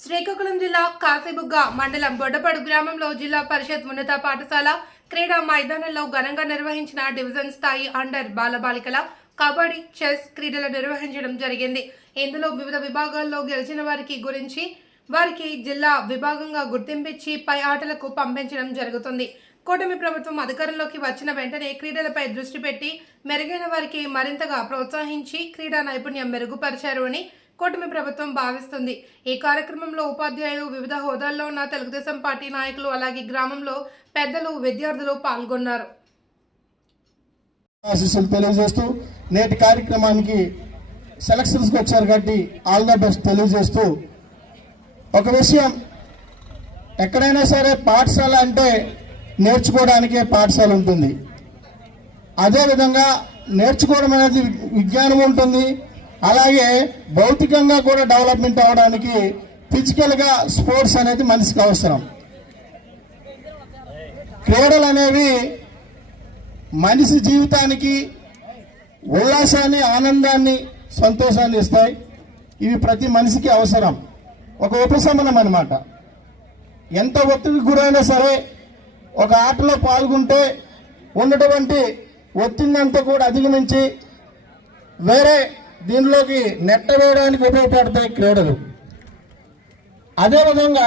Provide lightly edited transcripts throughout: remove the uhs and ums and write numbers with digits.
శ్రీకాకుళం జిల్లా కాశీబుగ్గ మండలం బొడ్డపాడు గ్రామంలో జిల్లా పరిషత్ ఉన్నత పాఠశాల క్రీడా మైదానంలో ఘనంగా నిర్వహించిన డివిజన్ స్థాయి అండర్ బాలబాలికల కబడ్డీ, చెస్ క్రీడలు నిర్వహించడం జరిగింది. ఇందులో వివిధ విభాగాల్లో గెలిచిన వారికి జిల్లా విభాగంగా గుర్తింపిచ్చి పై ఆటలకు పంపించడం జరుగుతుంది. కూటమి ప్రభుత్వం అధికారంలోకి వచ్చిన వెంటనే క్రీడలపై దృష్టి పెట్టి మెరుగైన వారికి మరింతగా ప్రోత్సహించి క్రీడా నైపుణ్యం మెరుగుపరిచారు అని కూటమి ప్రభుత్వం భావిస్తుంది. ఈ కార్యక్రమంలో ఉపాధ్యాయులు, వివిధ హోదాల్లో ఉన్న తెలుగుదేశం పార్టీ నాయకులు, అలాగే గ్రామంలో పెద్దలు, విద్యార్థులు పాల్గొన్నారు. తెలియజేస్తూ నేటి కార్యక్రమానికి సెలక్షన్స్ కి వచ్చారు కాబట్టి ఆల్ ద బెస్ట్ తెలియజేస్తూ, ఒక విషయం, ఎక్కడైనా సరే పాఠశాల అంటే నేర్చుకోవడానికే పాఠశాల ఉంటుంది. అదేవిధంగా నేర్చుకోవడం అనేది విజ్ఞానం ఉంటుంది. అలాగే భౌతికంగా కూడా డెవలప్మెంట్ అవ్వడానికి ఫిజికల్గా స్పోర్ట్స్ అనేది మనిషికి అవసరం. క్రీడలు అనేవి మనిషి జీవితానికి ఉల్లాసాన్ని, ఆనందాన్ని, సంతోషాన్ని ఇస్తాయి. ఇవి ప్రతి మనిషికి అవసరం. ఒక ఉపశమనం అన్నమాట. ఎంత ఒత్తిడికి గురైనా సరే ఒక ఆటలో పాల్గొంటే ఉన్నటువంటి ఒత్తిడినంతా కూడా అధిగమించి వేరే దీనిలోకి నెట్టవేయడానికి ఉపయోగపడతాయి క్రీడలు. అదేవిధంగా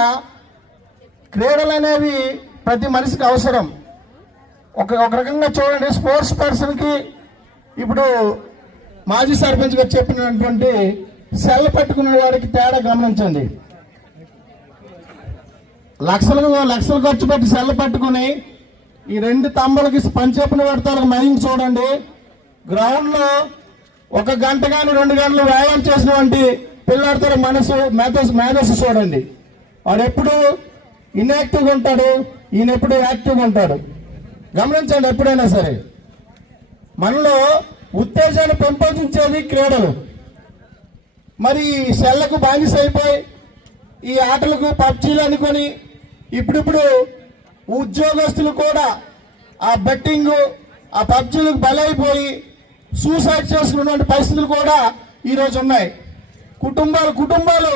క్రీడలు అనేవి ప్రతి మనిషికి అవసరం. ఒక రకంగా చూడండి, స్పోర్ట్స్ పర్సన్కి ఇప్పుడు మాజీ సర్పంచ్ గారు చెప్పినటువంటి సెల్ పట్టుకునే వాడికి తేడా గమనించండి. లక్షలు ఖర్చు పెట్టి సెల్ పట్టుకుని ఈ రెండు తమ్ములకి పని చెప్పిన పెడతారు. మైండ్ చూడండి, గ్రౌండ్లో 1 గంట కానీ 2 గంటలు వ్యాయామం చేసినటువంటి పిల్లలతో మేధస్సు చూడండి. వాడు ఎప్పుడు ఇన్యాక్టివ్గా ఉంటాడు, ఈయన ఎప్పుడు యాక్టివ్గా ఉంటాడు. గమనించండి. ఎప్పుడైనా సరే మనలో ఉత్తేజాన్ని పెంపొందించేది క్రీడలు. మరి సెల్లకు బానిస అయిపోయి ఈ ఆటలకు పబ్జీలు అనుకొని ఇప్పుడు ఉద్యోగస్తులు కూడా ఆ బెట్టింగ్, ఆ పబ్జీలకు బలైపోయి సూసైడ్ చేసుకున్నటువంటి పరిస్థితులు కూడా ఈరోజు ఉన్నాయి. కుటుంబాలు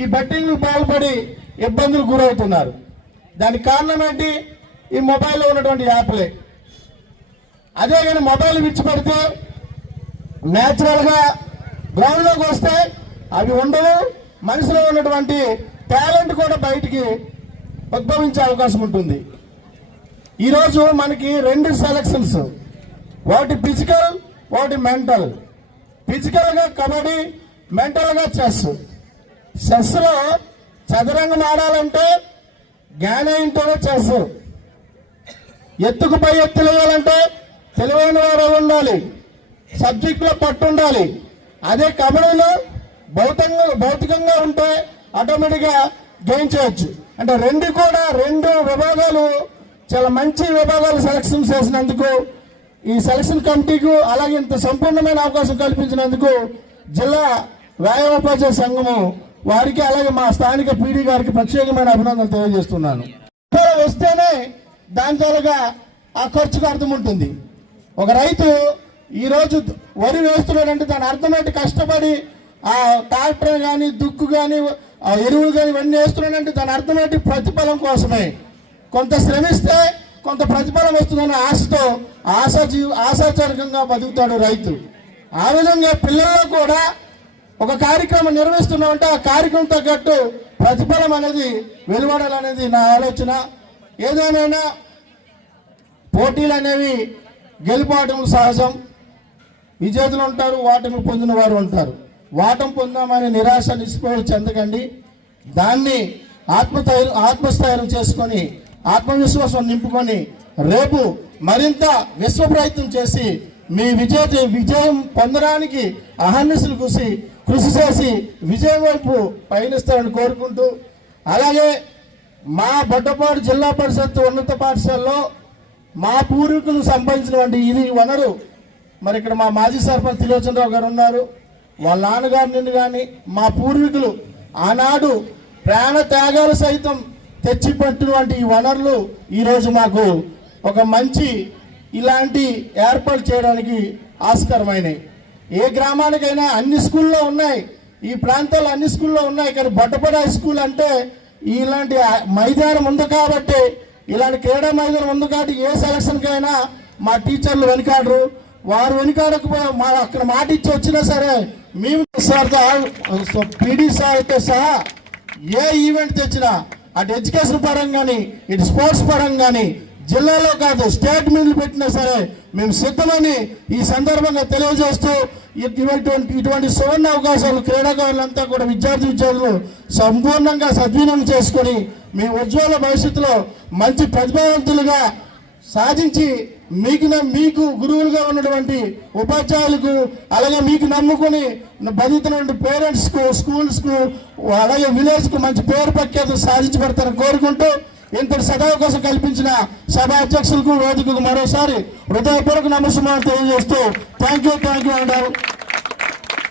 ఈ బెట్టింగ్ పాల్పడి ఇబ్బందులు గురవుతున్నారు. దానికి కారణం ఏంటి? ఈ మొబైల్లో ఉన్నటువంటి యాప్లే. అదే కానీ మొబైల్ విడిచిపెడితే న్యాచురల్గా గ్రౌండ్లోకి వస్తే అవి ఉండవు. మనిషిలో ఉన్నటువంటి టాలెంట్ కూడా బయటికి ఉద్భవించే అవకాశం ఉంటుంది. ఈరోజు మనకి 2 సెలక్షన్స్, ఒకటి ఫిజికల్, ఒకటి మెంటల్. ఫిజికల్గా కబడ్డీ, మెంటల్గా చెస్. చెస్లో చదరంగం ఆడాలంటే జ్ఞానంతోనే చెస్. ఎత్తుకు పై ఎత్తులు వేయాలంటే తెలివైన వాడు ఉండాలి, సబ్జెక్టులో పట్టు ఉండాలి. అదే కబడ్డీలో భౌతికంగా ఉంటే ఆటోమేటిక్గా గెయిన్ చేయొచ్చు. అంటే రెండు విభాగాలు చాలా మంచి విభాగాలు సెలక్షన్ చేసినందుకు ఈ సెలక్షన్ కమిటీకు, అలాగే ఇంత సంపూర్ణమైన అవకాశం కల్పించినందుకు జిల్లా వ్యాయామోపాధ్యాయ సంఘము వారికి, అలాగే మా స్థానిక పీడీ గారికి ప్రత్యేకమైన అభినందనలు తెలియజేస్తున్నాను. వస్తేనే దాని త్వరగా ఆ ఖర్చుకు అర్థం ఉంటుంది. ఒక రైతు ఈరోజు వరి వేస్తున్నాడంటే దాని అర్థమేంటి? కష్టపడి ఆ ట్రాక్టర్ కానీ, దుక్కు కానీ, ఆ ఎరువులు కానీ ఇవన్నీ వేస్తున్నాడంటే దాని అర్థమేంటి? ప్రతిఫలం కోసమే. కొంత శ్రమిస్తే కొంత ప్రతిఫలం వస్తుందనే ఆశతో ఆశాజనకంగా బతుకుతాడు రైతు. ఆ విధంగా పిల్లల్లో కూడా ఒక కార్యక్రమం నిర్వహిస్తున్నామంటే ఆ కార్యక్రమం తగ్గట్టు ప్రతిఫలం అనేది వెలువడాలనేది నా ఆలోచన. ఏదేమైనా పోటీలు అనేవి గెలుపాటములు సహజం. విజేతలు ఉంటారు, ఓటమి పొందిన వారు ఉంటారు. ఓటమి పొందామని నిరాశ, నిస్పృహ చెందకండి. దాన్ని ఆత్మస్థైర్యం చేసుకొని, ఆత్మవిశ్వాసం నింపుకొని రేపు మరింత విశ్వ ప్రయత్నం చేసి మీ విజయం పొందడానికి అహర్నిశలు కృషి చేసి విజయం వైపు పయనిస్తారని కోరుకుంటూ, అలాగే మా బొడ్డపాడు జిల్లా పరిషత్ ఉన్నత పాఠశాలలో మా పూర్వీకులు సంపాదించినటువంటి ఇది వనరు. మరి ఇక్కడ మా మాజీ సర్పంచ్ త్రిలోచనరావు గారు ఉన్నారు. వాళ్ళ నాన్నగారి నుండి కానీ మా పూర్వీకులు ఆనాడు ప్రాణ త్యాగాలు సైతం తెచ్చిపెట్టినటువంటి ఈ వనరులు ఈరోజు మాకు ఒక మంచి ఇలాంటి ఏర్పాటు చేయడానికి ఆస్కారమైనవి. ఏ గ్రామానికైనా అన్ని స్కూల్లో ఉన్నాయి. ఈ ప్రాంతాల్లో అన్ని స్కూల్లో ఉన్నాయి, కానీ బొట్టపడ హై స్కూల్ అంటే ఇలాంటి మైదానం ఉంది కాబట్టి, ఇలాంటి క్రీడా మైదానం ఉంది కాబట్టి ఏ సెలక్షన్కి అయినా మా టీచర్లు వెనకాడరు. వారు వెనకాడకపోయి మా అక్కడ మాట ఇచ్చి వచ్చినా సరే మేము సార్తో పీడీ సార్తో సహా ఏ ఈవెంట్ తెచ్చినా అటు ఎడ్యుకేషన్ పరంగా కానీ ఇటు స్పోర్ట్స్ పరంగా కానీ జిల్లాలో కాదు స్టేట్ మీదలు పెట్టినా సరే మేము సిద్ధమని ఈ సందర్భంగా తెలియజేస్తూ ఇటువంటి సువర్ణ అవకాశాలు క్రీడాకారులంతా కూడా విద్యార్థులు సంపూర్ణంగా సద్వినియోగం చేసుకొని మీ ఉజ్వల భవిష్యత్తులో మంచి ప్రతిభావంతులుగా సాధించి మీకు గురువులుగా ఉన్నటువంటి ఉపాధ్యాయులకు, అలాగే మీకు నమ్ముకుని బతుకుతున్న పేరెంట్స్కు, స్కూల్స్కు, అలాగే విలేజ్కు మంచి పేరు ప్రఖ్యాతులు సాధించబడతారని కోరుకుంటూ ఇంతటి సదావకాశం కల్పించిన సభ అధ్యక్షులకు, వేదికకు మరోసారి హృదయపూర్వక నమస్కారం తెలియజేస్తూ థ్యాంక్ యూ అంటారు.